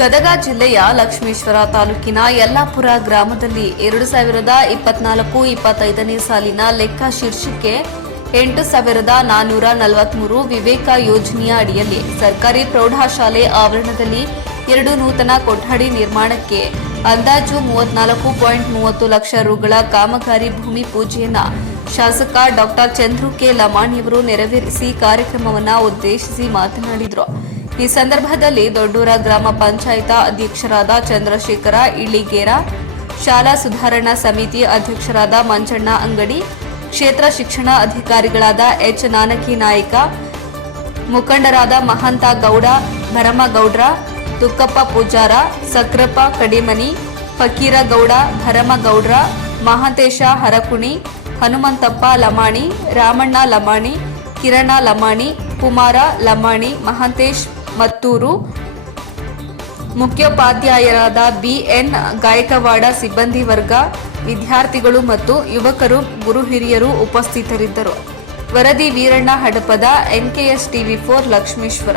ಗದಗ ಜಿಲ್ಲೆಯ ಲಕ್ಷ್ಮೇಶ್ವರ ತಾಲೂಕಿನ ಯಲ್ಲಾಪುರ ಗ್ರಾಮದಲ್ಲಿ ಎರಡು ಸಾವಿರದ ಇಪ್ಪತ್ನಾಲ್ಕು ಇಪ್ಪತ್ತೈದನೇ ಸಾಲಿನ ಲೆಕ್ಕ ಶೀರ್ಷಿಕೆ ಎಂಟು ಸಾವಿರದ ನಾನ್ನೂರ ನಲವತ್ಮೂರು ವಿವೇಕ ಯೋಜನೆಯ ಅಡಿಯಲ್ಲಿ ಸರ್ಕಾರಿ ಪ್ರೌಢಶಾಲೆ ಆವರಣದಲ್ಲಿ ಎರಡು ನೂತನ ಕೊಠಡಿ ನಿರ್ಮಾಣಕ್ಕೆ ಅಂದಾಜು ಮೂವತ್ನಾಲ್ಕು ಪಾಯಿಂಟ್ ಮೂವತ್ತು ಲಕ್ಷ ರುಗಳ ಕಾಮಗಾರಿ ಭೂಮಿ ಪೂಜೆಯನ್ನು ಶಾಸಕ ಡಾಕ್ಟರ್ ಚಂದ್ರು ಕೆ ಲಮಾಣಿಯವರು ನೆರವೇರಿಸಿ ಕಾರ್ಯಕ್ರಮವನ್ನ ಉದ್ದೇಶಿಸಿ ಮಾತನಾಡಿದರು. ಈ ಸಂದರ್ಭದಲ್ಲಿ ದೊಡ್ಡೂರ ಗ್ರಾಮ ಪಂಚಾಯತ ಅಧ್ಯಕ್ಷರಾದ ಚಂದ್ರಶೇಖರ ಇಳಿಗೇರ, ಶಾಲಾ ಸುಧಾರಣಾ ಸಮಿತಿ ಅಧ್ಯಕ್ಷರಾದ ಮಂಜಣ್ಣ ಅಂಗಡಿ, ಕ್ಷೇತ್ರ ಶಿಕ್ಷಣ ಅಧಿಕಾರಿಗಳಾದ ಎಚ್ ನಾನಕಿ ನಾಯಕ, ಮುಖಂಡರಾದ ಮಹಂತ ಗೌಡ, ಭರಮಗೌಡ್ರ, ತುಕ್ಕಪ್ಪ ಪೂಜಾರ, ಸಕ್ರಪ್ಪ ಕಡಿಮನಿ ಫಕೀರಗೌಡ ಭರಮಗೌಡ್ರ, ಮಹಾಂತೇಶ ಹರಕುಣಿ, ಹನುಮಂತಪ್ಪ ಲಮಾಣಿ, ರಾಮಣ್ಣ ಲಮಾಣಿ, ಕಿರಣ ಲಮಾಣಿ, ಕುಮಾರ ಲಮಾಣಿ, ಮಹಾಂತೇಶ್ ಮತ್ತೂರು ಮುಖ್ಯೋಪಾಧ್ಯಾಯರಾದ ಬಿಎನ್ ಗಾಯಕವಾಡ ಸಿಬ್ಬಂದಿ ವರ್ಗ, ವಿದ್ಯಾರ್ಥಿಗಳು ಮತ್ತು ಯುವಕರು, ಗುರು ಹಿರಿಯರು ಉಪಸ್ಥಿತರಿದ್ದರು. ವರದಿ Veeranna Hadapada NKS TV four Lakshmeshwara.